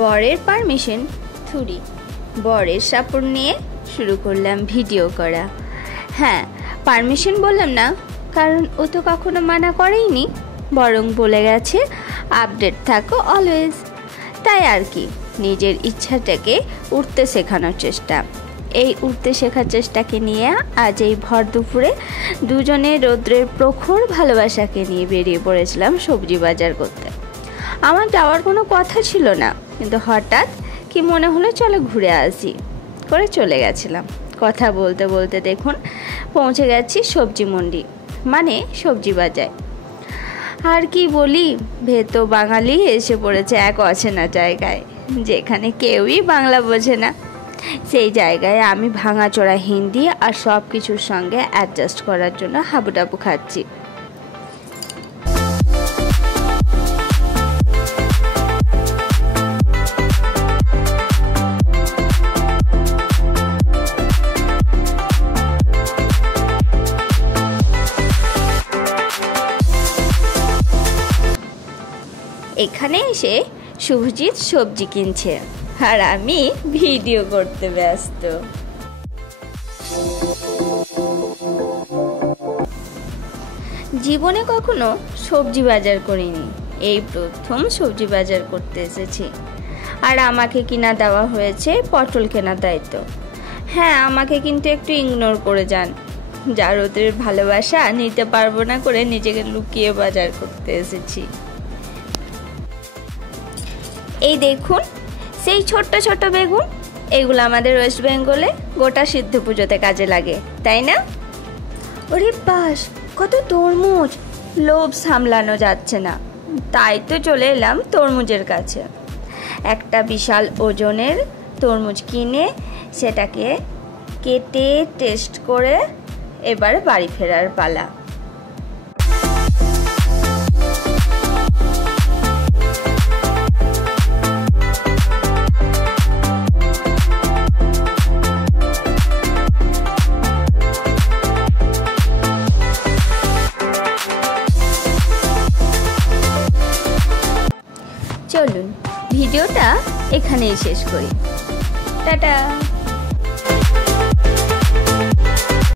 বরের পারমিশন থুরি বরের সাপোর্ট নিয়ে শুরু করলাম ভিডিও করা। হ্যাঁ, পারমিশন বললাম না, কারণ ও তো কখনো মানা করেইনি, বরং বলে গেছে আপডেট থাকো অলওয়েজ। তাই আর কি, নিজের ইচ্ছাটাকে উঠতে শেখানোর চেষ্টা। এই উঠতে শেখার চেষ্টাকে নিয়ে আজ এই ভর দুপুরে দুজনে রৌদ্রের প্রখর ভালোবাসাকে নিয়ে বেরিয়ে পড়েছিলাম সবজি বাজার করতে। আমার যাওয়ার কোনো কথা ছিল না, কিন্তু হঠাৎ কি মনে হলো চলো ঘুরে আসি করে চলে গেছিলাম। কথা বলতে বলতে দেখুন পৌঁছে গেছি সবজি মন্ডি, মানে সবজি বাজার। আর কি বলি, ভেতো বাঙালি এসে পড়েছে এক অচেনা জায়গায়, যেখানে কেউই বাংলা বোঝে না। সেই জায়গায় আমি ভাঙাচোরা হিন্দি আর সব কিছুর সঙ্গে অ্যাডজাস্ট করার জন্য হাবুডাবু খাচ্ছি। এখানে এসে শুভজিৎ সবজি কিনছে আর আমি ভিডিও করতে ব্যস্ত। জীবনে কখনো সবজি বাজার করিনি, এই প্রথম সবজি বাজার করতে এসেছি। আর আমাকে কিনা দেওয়া হয়েছে পটল কেনার দায়িত্ব। হ্যাঁ, আমাকে কিন্তু একটু ইগনোর করে যান, যার ওদের ভালোবাসা নিতে পারবো না করে নিজেকে লুকিয়ে বাজার করতে এসেছি। এই দেখুন সেই ছোট্ট ছোট্ট বেগুন, এগুলো আমাদের ওয়েস্ট বেঙ্গলে গোটা সিদ্ধ পুজোতে কাজে লাগে, তাই না? ওরে বাস, কত তরমুজ! লোভ সামলানো যাচ্ছে না, তাই তো চলে এলাম তরমুজের কাছে। একটা বিশাল ওজনের তরমুজ কিনে সেটাকে কেটে টেস্ট করে এবার বাড়ি ফেরার পালা। চলুন ভিডিওটা এখানেই শেষ করি। টাটা।